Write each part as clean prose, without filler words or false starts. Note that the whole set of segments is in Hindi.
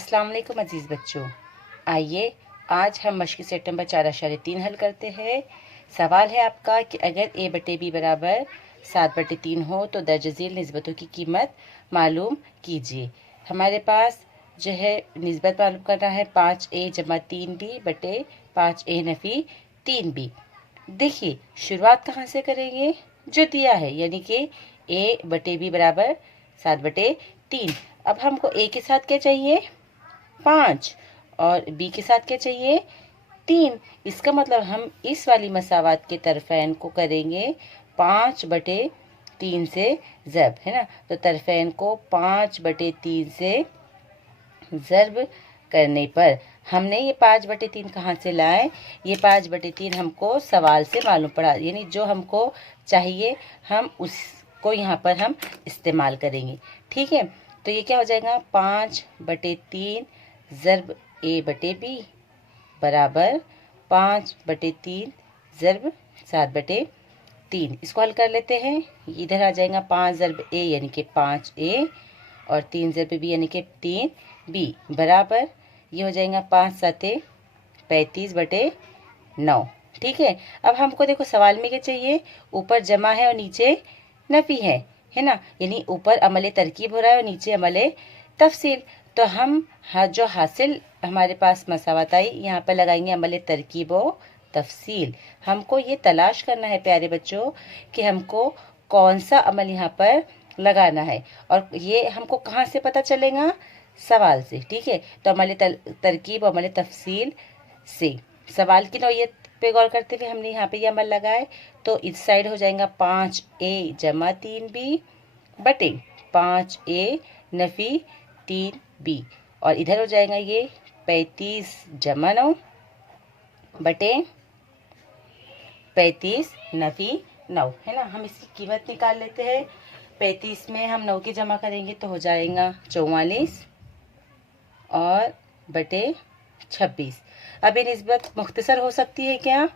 अस्सलाम वालेकुम अजीज़ बच्चों, आइए आज हम मश्क सेट नंबर 4.3 हल करते हैं। सवाल है आपका कि अगर a बटे b बराबर 7/3 हो तो दर्ज झेल निस्बतों की कीमत मालूम कीजिए। हमारे पास जो है निस्बत मालूम करना है 5a जमा 3b बटे 5a नफ़ी 3b। देखिए शुरुआत कहाँ से करेंगे, जो दिया है यानी कि a बटे b बराबर 7/3। अब हमको a के साथ क्या चाहिए 5 और b के साथ क्या चाहिए 3। इसका मतलब हम इस वाली मसावात के तरफैन को करेंगे 5/3 से ज़र्ब, है ना। तो तरफैन को 5/3 से ज़र्ब करने पर हमने ये 5/3 कहाँ से लाए, ये 5/3 हमको सवाल से मालूम पड़ा, यानी जो हमको चाहिए हम उसको यहाँ पर हम इस्तेमाल करेंगे। ठीक है, तो ये क्या हो जाएगा 5/3 ज़र्ब a बटे b बराबर 5/3 ज़र्ब 7/3। इसको हल कर लेते हैं। इधर आ जाएगा 5 ज़र्ब a यानी कि 5a और 3 ज़र्ब b यानी कि 3b बराबर ये हो जाएगा 5×7 35/9। ठीक है, अब हमको देखो सवाल में क्या चाहिए, ऊपर जमा है और नीचे नफ़ी है ना, यानी ऊपर अमल तरकीब हो रहा है और नीचे अमल तफसील। तो हम जो हासिल हमारे पास मसावत आई यहाँ पर लगाएंगे अमल तरकीब व तफसील। हमको ये तलाश करना है प्यारे बच्चों कि हमको कौन सा अमल यहाँ पर लगाना है, और ये हमको कहाँ से पता चलेगा, सवाल से। ठीक है, तो अमल तरकीब अमल तफसील से सवाल की नौयत पे गौर करते हुए हमने यहाँ पे ये अमल लगाए। तो इस साइड हो जाएगा 5a जमा 3b बटे 5a नफ़ी 3b, और इधर हो जाएगा ये 35 जमा 9 बटे 35 नफ़ी 9, है ना। हम इसकी कीमत निकाल लेते हैं। 35 में हम 9 की जमा करेंगे तो हो जाएगा 44 और बटे 26। अब ये निस्बत मुख्तसर हो सकती है क्या?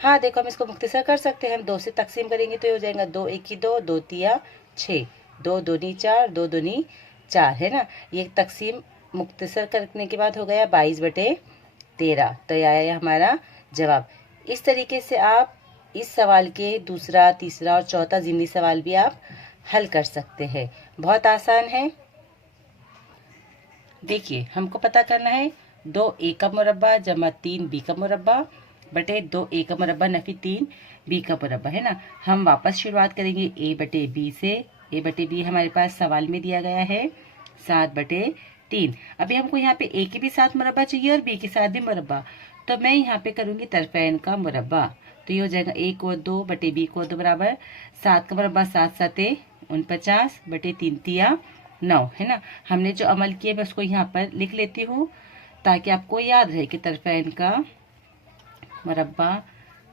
हाँ देखो, हम इसको मुख्तसर कर सकते हैं। हम 2 से तकसीम करेंगे तो ये हो जाएगा 2 1 2 2 3 6 2 2 4 2 2 4, है ना। ये तकसीम मुख्तसर करने के बाद हो गया 22/13। तो यह आया हमारा जवाब। इस तरीके से आप इस सवाल के दूसरा, तीसरा और चौथा ज़िमनी सवाल भी आप हल कर सकते हैं। बहुत आसान है। देखिए हमको पता करना है 2a का मुरब्बा जमा 3b का मुरब्बा बटे 2a का मुरब्बा नफ़ी 3b का मुरब्बा, है ना। हम वापस शुरुआत करेंगे a बटे b से। a बटे b हमारे पास सवाल में दिया गया है 7/3। अभी हमको यहाँ पे a के भी साथ मुरब्बा चाहिए और b के साथ भी मुरब्बा, तो मैं यहाँ पे करूँगी तरफैन का मुरब्बा। तो ये हो जाएगा a को 2 बटे b को 2 बराबर 7 का मुरब्बा 7×7 49 बटे 3×3 9, है ना। हमने जो अमल किया मैं उसको यहाँ पर लिख लेती हूँ ताकि आपको याद रहे कि तरफैन का मुरब्बा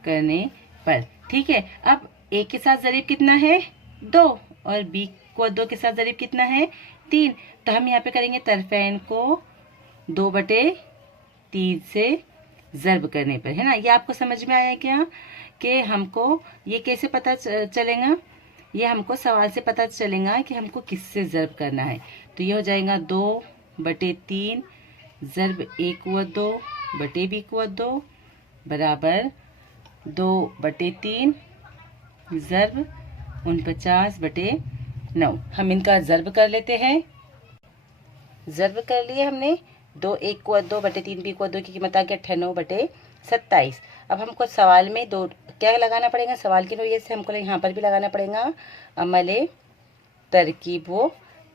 करने पर। ठीक है, अब a के साथ ज़रीब कितना है 2 और b को 2 के साथ ज़रीब कितना है 3। तो हम यहाँ पे करेंगे तरफैन को 2/3 से ज़र्ब करने पर, है ना। ये आपको समझ में आया क्या कि हमको ये कैसे पता चलेगा, ये हमको सवाल से पता चलेगा कि हमको किससे ज़र्ब करना है। तो ये हो जाएगा 2/3 ज़र्ब a को 2 बटे b को 2 बराबर 2/3 ज़र्ब 49/9। हम इनका ज़र्ब कर लेते हैं। ज़र्ब कर लिए हमने। 2a को 2 बटे 3b को 2 की कीमत आ गई 98/27। अब हमको सवाल में दो क्या लगाना पड़ेगा, सवाल की नौयत से हमको यहाँ पर भी लगाना पड़ेगा अमल तरकीब व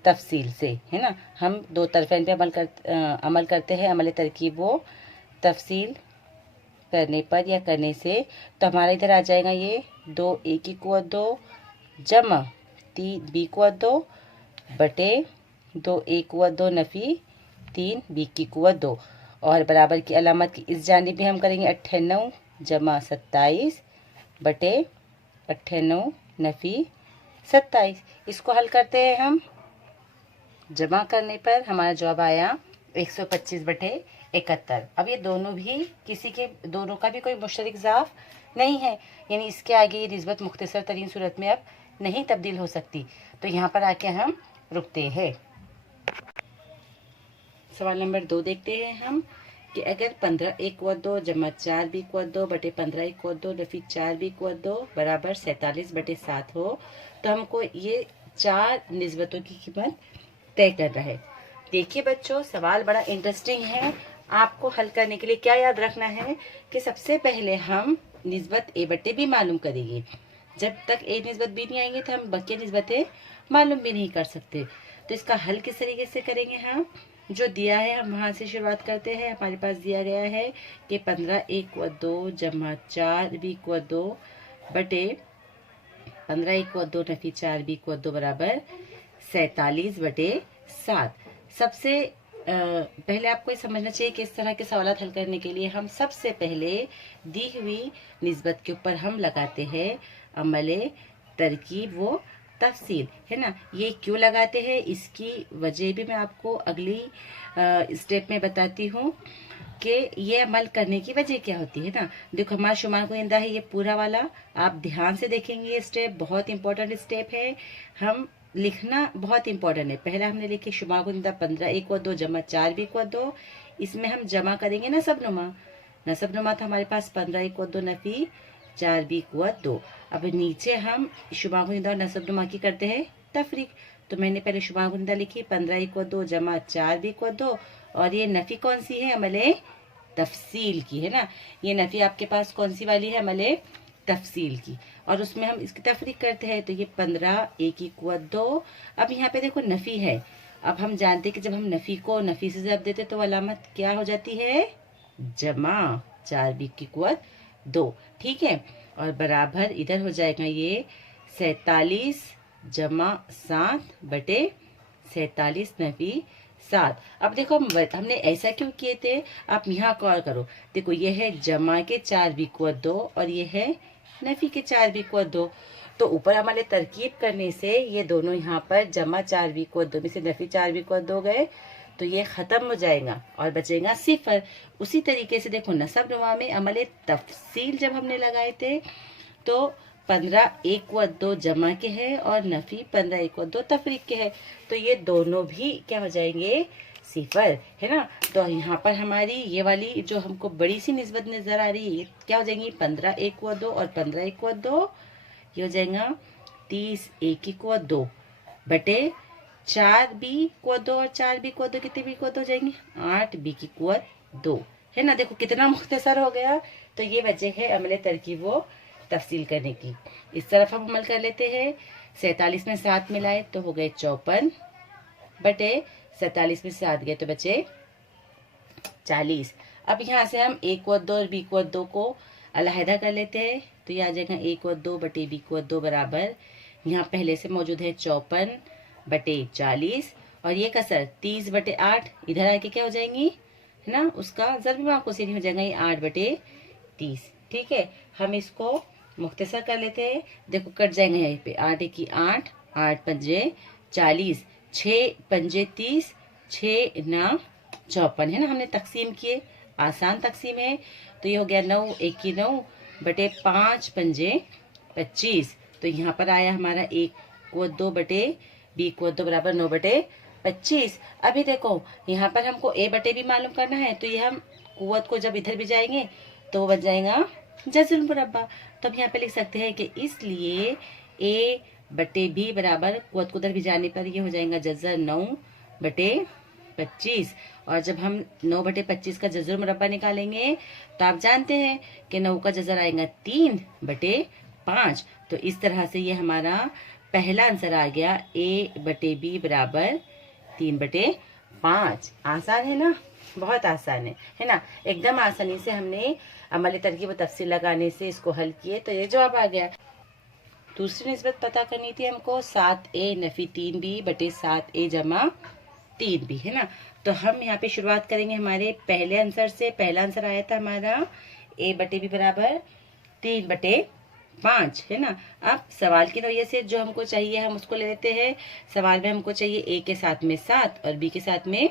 तफसील से, है ना। हम दो तरफैन पे अमल करते हैं अमल तरकीब व तफसील करने पर या करने से। तो हमारा इधर आ जाएगा ये 2a को 2 जमा 3b को 2 बटे 2a को 2 नफ़ी 3b को 2, और बराबर की अलामत की इस जानिब भी हम करेंगे 98 जमा 27 बटे 98 नफ़ी 27। इसको हल करते हैं हम। जमा करने पर हमारा जवाब आया 125/71। अब ये दोनों भी दोनों का भी कोई मुश्तरक ज़ाफ नहीं है, यानी इसके आगे ये निस्बत मुख्तसर तरीन सूरत में अब नहीं तब्दील हो सकती। तो यहाँ पर आके हम रुकते हैं। सवाल नंबर 2 देखते हैं हम कि अगर 15 इक्वल 2 जमा 4 b इक्वल 2 बटे 15 इक्वल 2 नफी 4 b इक्वल 2 बराबर 47 बटे 7 हो, तो हमको ये 4 निस्बतों की कीमत तय करना है। देखिए बच्चों, सवाल बड़ा इंटरेस्टिंग है। आपको हल करने के लिए क्या याद रखना है कि सबसे पहले हम निस्बत ए बटे बी मालूम करेंगे। जब तक ए निस्बत बी नहीं आएंगे तो हम बाकी निस्बतें मालूम भी नहीं कर सकते। तो इसका हल किस तरीके से करेंगे हम, जो दिया है हम वहाँ से शुरुआत करते हैं। हमारे पास दिया गया है कि 15 इक्वल 2 जमा 4 बी इक्वल 2 बटे 15 इक्वल 2 नफी 4 बी इक्वल 2 बराबर 47 बटे 7। सबसे पहले आपको ये समझना चाहिए कि इस तरह के सवाल हल करने के लिए हम सबसे पहले दी हुई निस्बत के ऊपर हम लगाते हैं अमले तरकीब व तफसील, है ना। ये क्यों लगाते हैं इसकी वजह भी मैं आपको अगली स्टेप में बताती हूँ कि ये अमल करने की वजह क्या होती है ना। देखो, हमारा शुमार गोइंदा है ये पूरा वाला, आप ध्यान से देखेंगे। ये स्टेप बहुत इंपॉर्टेंट स्टेप है, हम लिखना बहुत इंपॉर्टेंट है। पहला हमने लिखे शुमार गोइंदा 15 इक्वल 2 जमा 4 भी इक्वल 2, इसमें हम जमा करेंगे नसबनुमा था हमारे पास 15 इक्वल 2 नफी 4 भी इक्वल 2। अब नीचे हम शुमार गोइंदा और नसबनुमा की करते हैं तफरीक। तो मैंने पहले शुमार गोइंदा लिखी 15 इक्वल 2 जमा 4 भी इक्वल 2, और ये नफी कौन सी है, अमले तफसील की, है ना। ये नफी आपके पास कौन सी वाली है, अमले तफसील की, और उसमें हम इसकी तफरीक करते हैं। तो ये 15 1 इक्वल 2। अब यहाँ पे देखो नफी है। अब हम जानते हैं कि जब हम नफी को नफी से जब देते तो अलामत क्या हो जाती है, जमा 4 बी इक्वल 2, ठीक है। और बराबर इधर हो जाएगा ये 47 जमा 7 बटे 47 नफी 7। अब देखो हमने ऐसा क्यों किए थे, आप यहाँ गौर करो। देखो ये है जमा के 4 बी इक्वल 2 और ये है नफी के 4 बी इक्वल 2। तो ऊपर हमारे तरकीब करने से ये दोनों यहाँ पर जमा 4 बी इक्वल 2 में से नफी 4 बी इक्वल 2 गए, तो ये खत्म हो जाएगा और बचेगा 0। उसी तरीके से देखो नसबनुमा में अमले तफसील जब हमने लगाए थे तो 15 इक्वल 2 जमा के है और नफी 15 इक्वल 2 तफरीक के है, तो ये दोनों भी क्या हो जाएंगे, 0, है ना। तो यहाँ पर हमारी ये वाली जो हमको बड़ी सी निस्बत नजर आ रही है ये क्या हो जाएंगी, 15 इक्वल 2 और 15 इक्वल 2, ये हो जाएगा 30 1 इक्वल 2 बटे 4 बी इक्वल 2 और 4 बी इक्वल 2 कितने बी इक्वल 2 हो जाएंगे, 8 बी इक्वल 2, है ना। देखो कितना मुख्तसर हो गया। तो ये वजह है अमले तरकीब व तफसील करने की। इस तरफ हम अमल कर लेते हैं। 47 में 7 मिलाए तो हो गए 54 बटे 47 में 7 गए तो बचे 40। अब यहाँ से हम a इक्वल 2 और b इक्वल 2 को अलहदा कर लेते हैं। तो ये आ जाएगा a इक्वल 2 बटे b इक्वल 2 बराबर, यहाँ पहले से मौजूद है 54 बटे 40 और ये कसर 30 बटे 8 इधर आके क्या हो जाएंगी, है ना, उसका ज़र्ब माकूस हो जाएगा ये 8 बटे 30, ठीक है। हम इसको मुख्तसर कर लेते हैं। देखो कट जाएंगे यहाँ पे 8 की 8, 8 पंजे 40, 6 पंजे 30, 6 ना 54, है ना। हमने तकसीम किए, आसान तकसीम है। तो ये हो गया 9 1 की 9 बटे 5 पंजे 25। तो यहाँ पर आया हमारा 1 को 2 बटे b को 2 बराबर 9 बटे 25। अभी देखो यहाँ पर हमको a बटे b मालूम करना है, तो ये हम कुव्वत को जब इधर भी जाएंगे तो बच जाएगा जज़रुल मुरब्बा। तो अब यहाँ पे लिख सकते हैं कि इसलिए a बटे b बराबर कुव्वत को उधर भी जाने पर ये हो जाएगा जज़र 9 बटे 25। और जब हम 9 बटे 25 का जज़रुल मुरब्बा निकालेंगे तो आप जानते हैं कि 9 का जज़र आएगा 3 बटे 5। तो इस तरह से ये हमारा पहला आंसर आ गया a बटे b बराबर 3 बटे 5। आसान है ना, बहुत आसान है ना। एकदम आसानी से हमने अमल तरकीब व तफसील लगाने से इसको हल किए, तो ये जवाब आ गया। दूसरी निस्बत पता करनी थी हमको 7a नफी 3b बटे 7a जमा 3b, है ना। तो हम यहाँ पे शुरुआत करेंगे हमारे पहले आंसर से। पहला आंसर आया था हमारा a बटे b बराबर 3 बटे 5, है ना। अब सवाल की नौयत से जो हमको चाहिए हम उसको ले लेते हैं। सवाल में हमको चाहिए a के साथ में 7 और b के साथ में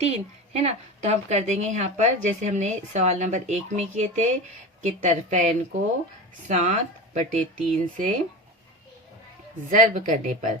3, है ना। तो हम कर देंगे यहाँ पर जैसे हमने सवाल नंबर 1 में किए थे कि तरफैन को 7 बटे 3 से ज़र्ब करने पर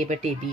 A/B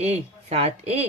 A 7A،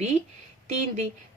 B 3B.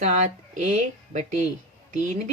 7A/3B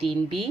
3B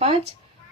5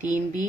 3B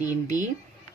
3B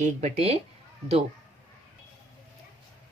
1/2.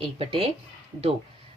1/2.